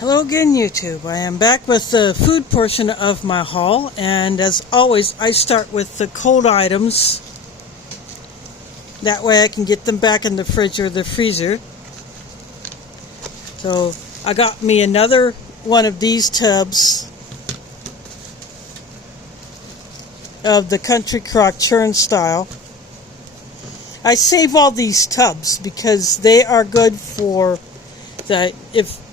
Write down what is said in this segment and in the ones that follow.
Hello again, YouTube. I am back with the food portion of my haul, and as always I start with the cold items. That way I can get them back in the fridge or the freezer. So I got me another one of these tubs of the Country Crock churn style. I save all these tubs because they are good for if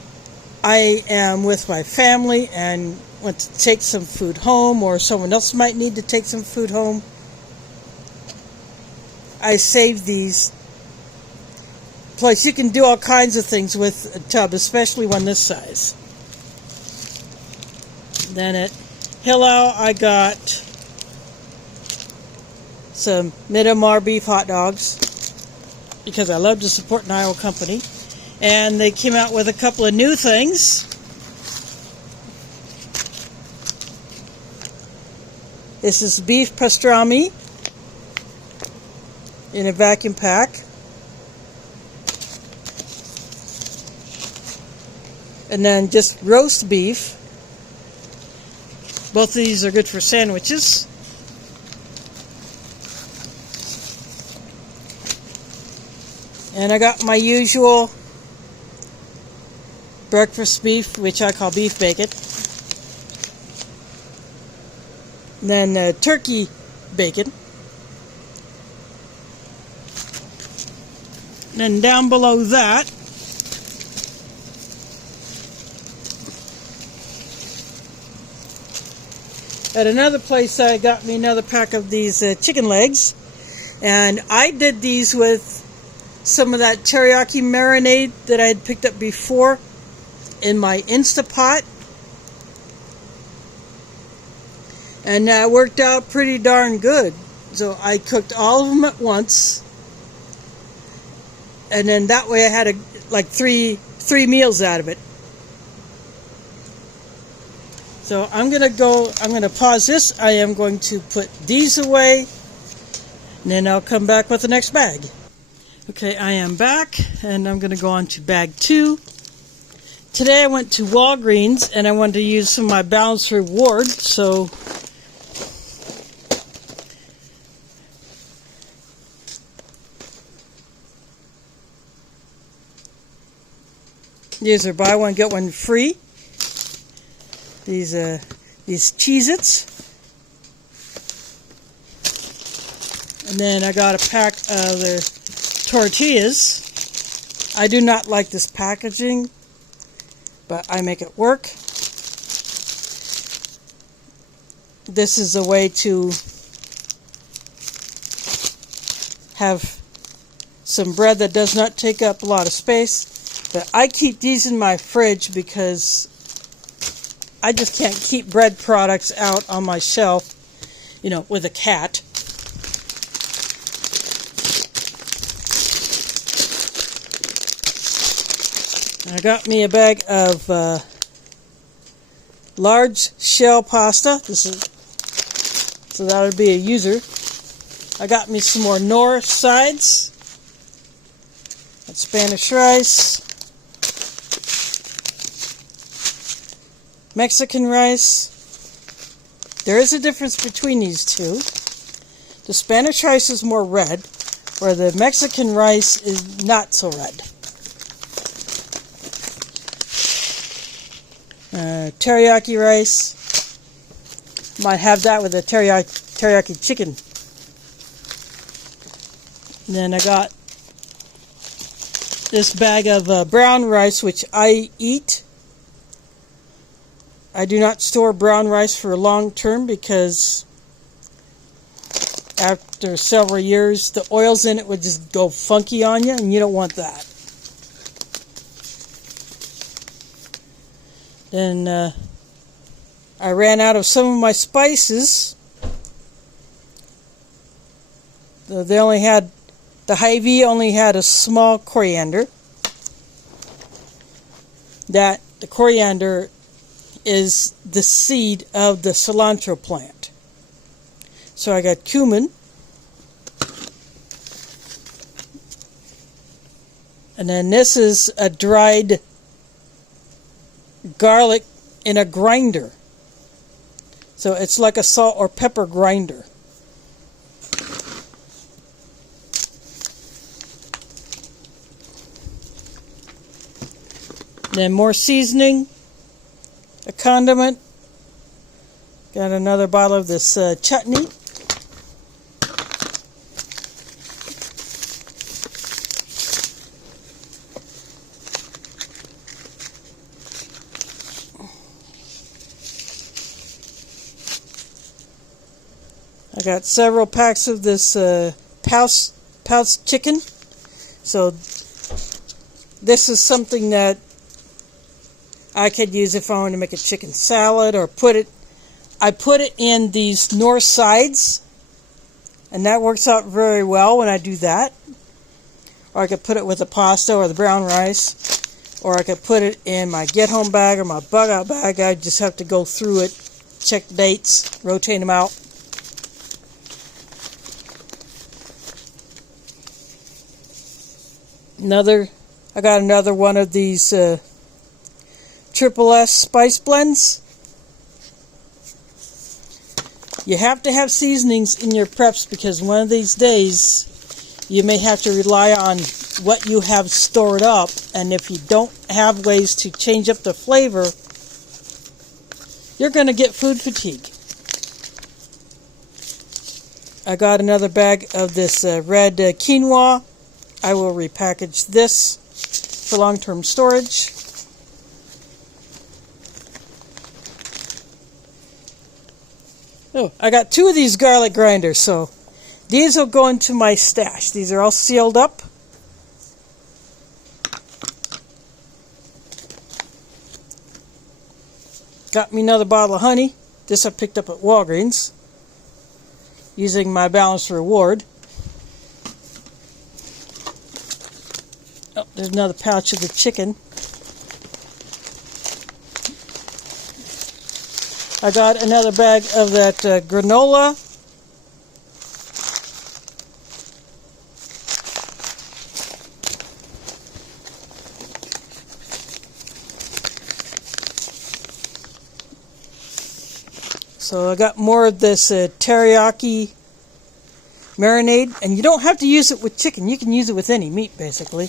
I am with my family and want to take some food home, or someone else might need to take some food home. I save these. Plus, you can do all kinds of things with a tub, especially one this size. Then at Hillel, I got some Mid-Amar beef hot dogs because I love to support an Iowa company. And they came out with a couple of new things. This is beef pastrami in a vacuum pack. And then just roast beef. Both of these are good for sandwiches. And I got my usual breakfast beef, which I call beef bacon. And then turkey bacon. And then down below that, at another place I got me another pack of these chicken legs. And I did these with some of that teriyaki marinade that I had picked up before in my Instapot, and that worked out pretty darn good. So I cooked all of them at once, and then that way I had like three meals out of it. So I'm gonna pause this. I am going to put these away, and then I'll come back with the next bag. Okay, I am back, and I'm gonna go on to bag 2. Today I went to Walgreens and I wanted to use some of my Balance Reward, so these are buy one get one free. These Cheez-Its. And then I got a pack of their tortillas. I do not like this packaging, but I make it work. This is a way to have some bread that does not take up a lot of space. But I keep these in my fridge because I just can't keep bread products out on my shelf, with a cat. I got me a bag of large shell pasta. So that would be a user. I got me some more North sides. That's Spanish rice, Mexican rice. There is a difference between these two. The Spanish rice is more red, where the Mexican rice is not so red. Teriyaki rice. Might have that with a teriyaki chicken. And then I got this bag of brown rice, which I eat. I do not store brown rice for long term because after several years the oils in it would just go funky on you, and you don't want that. Then I ran out of some of my spices. The Hy-Vee only had a small coriander. The coriander is the seed of the cilantro plant. So I got cumin. And then this is a dried garlic in a grinder. So it's like a salt or pepper grinder. Then more seasoning, a condiment. Got another bottle of this chutney. I got several packs of this pouch chicken. So this is something that I could use if I want to make a chicken salad or I put it in these north sides, and that works out very well when I do that. Or I could put it with the pasta or the brown rice, or I could put it in my get home bag or my bug out bag. I just have to go through it, check dates, rotate them out. I got another one of these Triple S spice blends. You have to have seasonings in your preps because one of these days you may have to rely on what you have stored up, and if you don't have ways to change up the flavor, you're going to get food fatigue. I got another bag of this red quinoa. I will repackage this for long-term storage. Oh, I got 2 of these garlic grinders, so these will go into my stash. These are all sealed up. Got me another bottle of honey. This I picked up at Walgreens using my Balance Reward. Oh, there's another pouch of the chicken. I got another bag of that granola. So I got more of this teriyaki marinade, and you don't have to use it with chicken. You can use it with any meat, basically.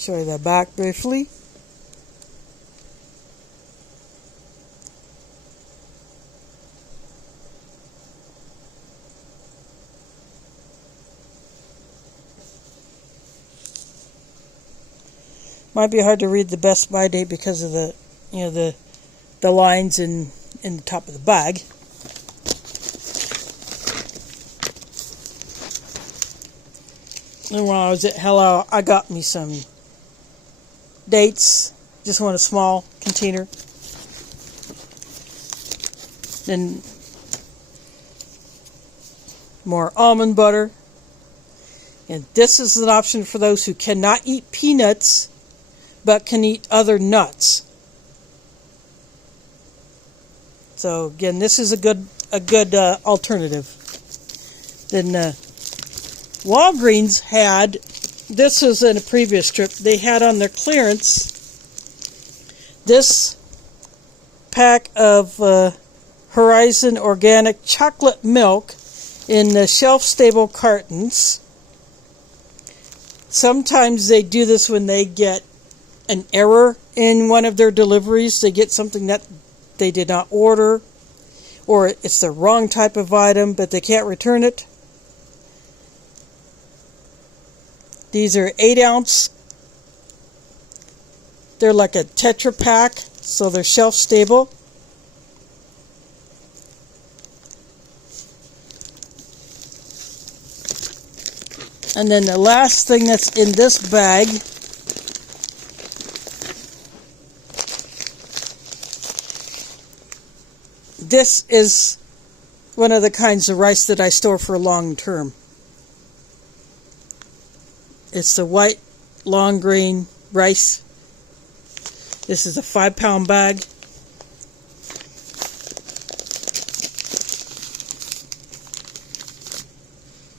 Show you that back briefly. Might be hard to read the best by date because of the, the lines in the top of the bag. And while I was at Hello, I got me some dates. Just want a small container. Then more almond butter. And this is an option for those who cannot eat peanuts but can eat other nuts. So again, this is a good alternative. Then Walgreens had, this was in a previous trip, they had on their clearance this pack of Horizon organic chocolate milk in the shelf-stable cartons. Sometimes they do this when they get an error in one of their deliveries. They get something that they did not order, or it's the wrong type of item, but they can't return it. These are 8-ounce. They're like a Tetra Pak, so they're shelf stable. And then the last thing that's in this bag this is one of the kinds of rice that I store for long term. It's the white long grain rice. This is a 5-pound bag.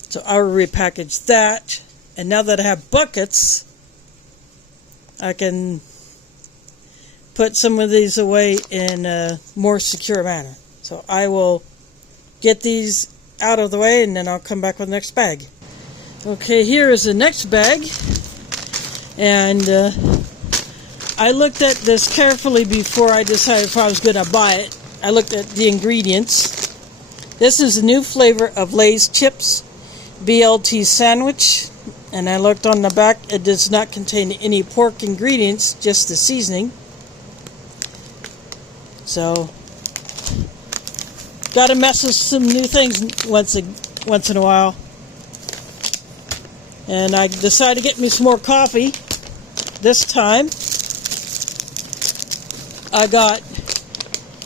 So I will repackage that. And now that I have buckets, I can put some of these away in a more secure manner. So I will get these out of the way and then I'll come back with the next bag. Okay, here is the next bag, and I looked at this carefully before I decided if I was going to buy it. I looked at the ingredients. This is a new flavor of Lay's chips, BLT sandwich, and I looked on the back. It does not contain any pork ingredients, just the seasoning. So, gotta mess with some new things once in a while. And I decided to get me some more coffee. This time, I got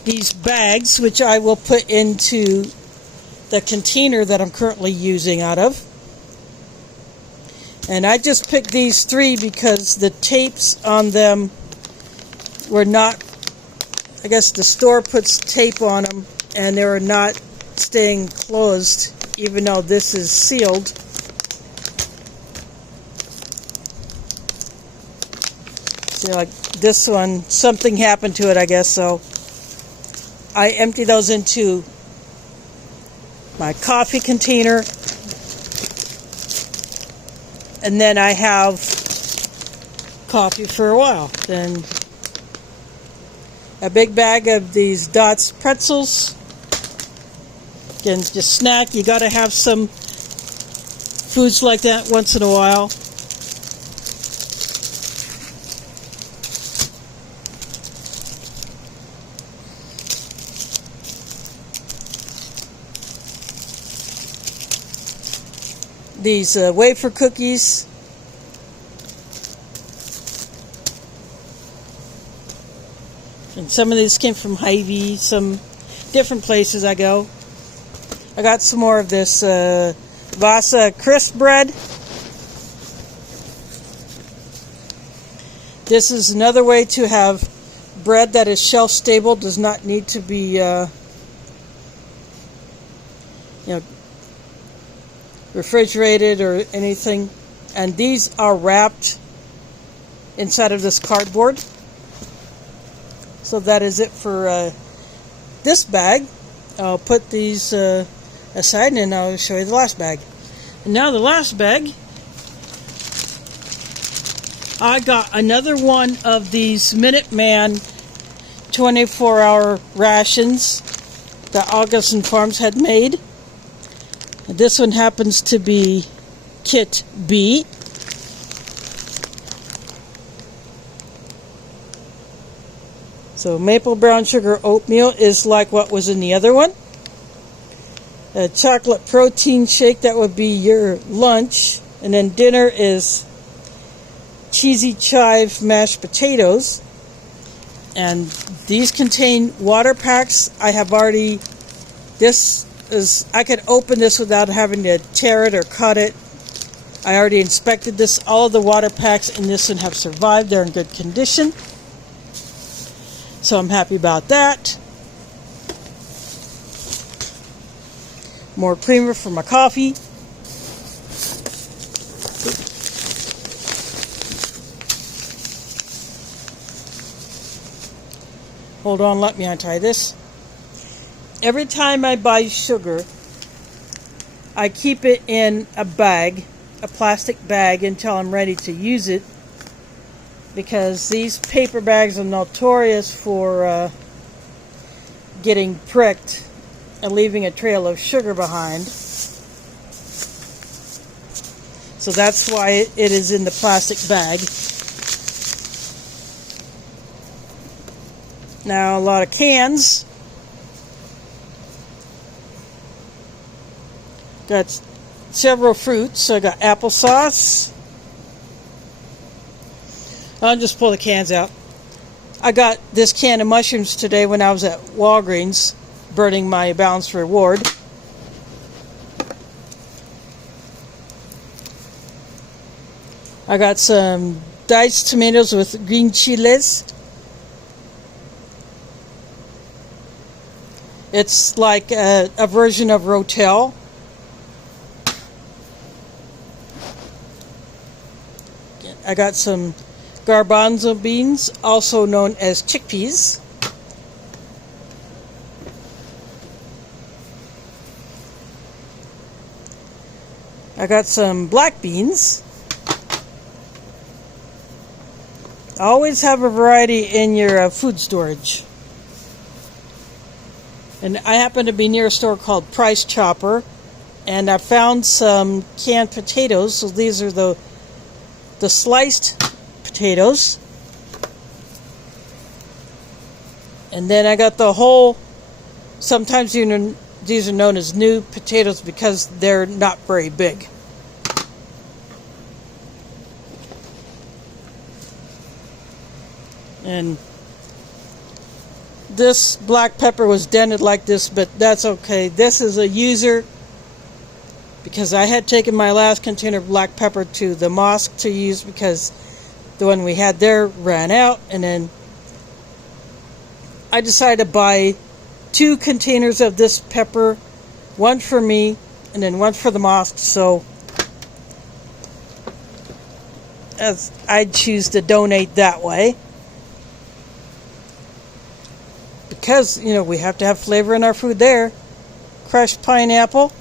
these bags, which I will put into the container that I'm currently using out of. And I just picked these 3 because the tapes on them were not, I guess the store puts tape on them and they were not staying closed, even though this is sealed. See, like this one, something happened to it, I guess, so I empty those into my coffee container, and then I have coffee for a while. Then a big bag of these Dots pretzels. Again, just snack. You got to have some foods like that once in a while. These wafer cookies. And some of these came from Hy-Vee, some different places I go. I got some more of this Vasa crisp bread. This is another way to have bread that is shelf stable, does not need to be refrigerated or anything. And these are wrapped inside of this cardboard. So that is it for this bag. I'll put these aside and then I'll show you the last bag. And now the last bag, I got another one of these Minuteman 24-hour rations that Augustin Farms had made. This one happens to be Kit B. So maple brown sugar oatmeal is like what was in the other one. A chocolate protein shake, that would be your lunch. And then dinner is cheesy chive mashed potatoes. And these contain water packs. I have already, I could open this without having to tear it or cut it. I already inspected this. All of the water packs in this one have survived. They're in good condition. So I'm happy about that. More creamer for my coffee. Hold on, let me untie this. Every time I buy sugar, I keep it in a bag, a plastic bag, until I'm ready to use it. Because these paper bags are notorious for getting pricked and leaving a trail of sugar behind. So that's why it is in the plastic bag. Now a lot of cans. Got several fruits. So I got applesauce. I'll just pull the cans out. I got this can of mushrooms today when I was at Walgreens burning my balance reward. I got some diced tomatoes with green chiles. It's like a version of Rotel. I got some garbanzo beans, also known as chickpeas. I got some black beans. Always have a variety in your food storage. And I happen to be near a store called Price Chopper, and I found some canned potatoes. So these are the sliced potatoes. And then I got the whole, sometimes these are known as new potatoes because they're not very big. And this black pepper was dented like this, but that's okay. This is a user because I had taken my last container of black pepper to the mosque to use because the one we had there ran out, and then I decided to buy 2 containers of this pepper, one for me and then one for the mosque, so as I'd choose to donate that way. Because, we have to have flavor in our food there. Crushed pineapple.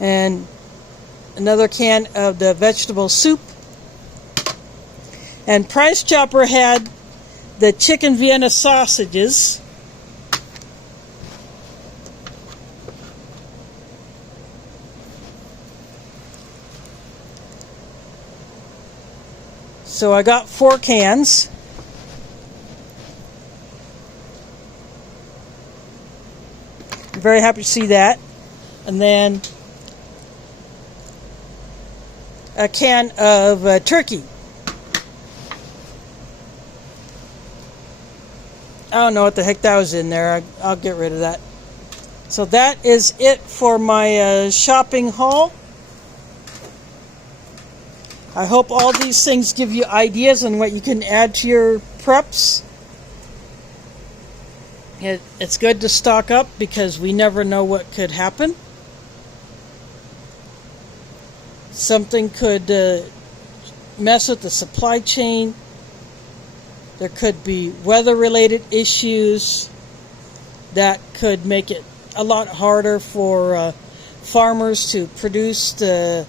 And another can of the vegetable soup. And Price Chopper had the chicken Vienna sausages. So I got 4 cans. I'm very happy to see that. And then a can of turkey. I don't know what the heck that was in there. I'll get rid of that. So that is it for my shopping haul. I hope all these things give you ideas on what you can add to your preps. It's good to stock up because we never know what could happen. Something could mess with the supply chain. There could be weather-related issues that could make it a lot harder for farmers to produce the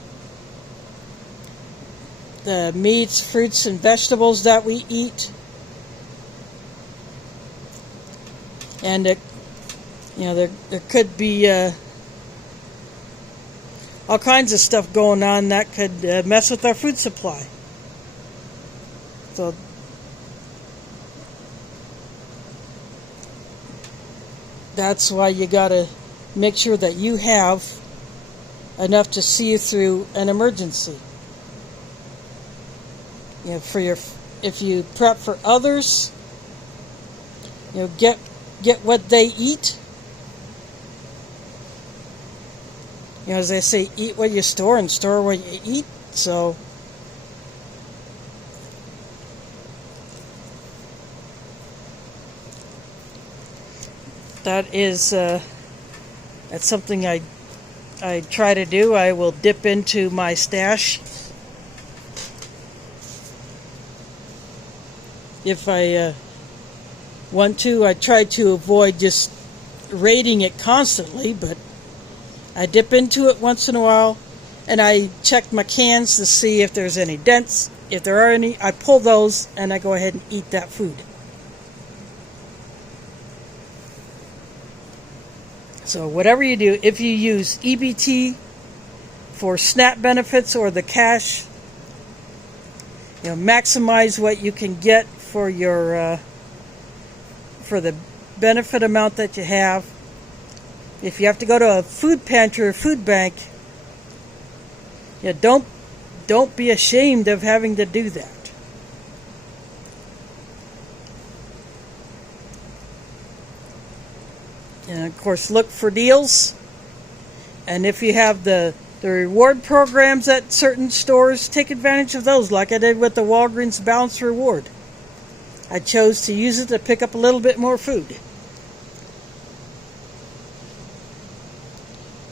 meats, fruits, and vegetables that we eat. And there could be all kinds of stuff going on that could mess with our food supply. So that's why you gotta make sure that you have enough to see you through an emergency. If you prep for others, get what they eat. As they say, eat what you store and store what you eat. So that's something I try to do. I will dip into my stash if I want to. I try to avoid just raiding it constantly, but I dip into it once in a while, and I check my cans to see if there's any dents. If there are any, I pull those and I go ahead and eat that food. So whatever you do, if you use EBT for SNAP benefits or the cash, maximize what you can get for your for the benefit amount that you have. If you have to go to a food pantry or food bank, don't be ashamed of having to do that. And of course, look for deals. And if you have the reward programs at certain stores, take advantage of those, like I did with the Walgreens Balance Reward. I chose to use it to pick up a little bit more food.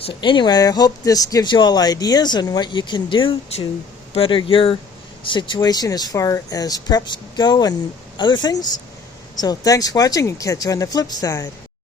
So anyway, I hope this gives you all ideas on what you can do to better your situation as far as preps go and other things. So thanks for watching, and catch you on the flip side.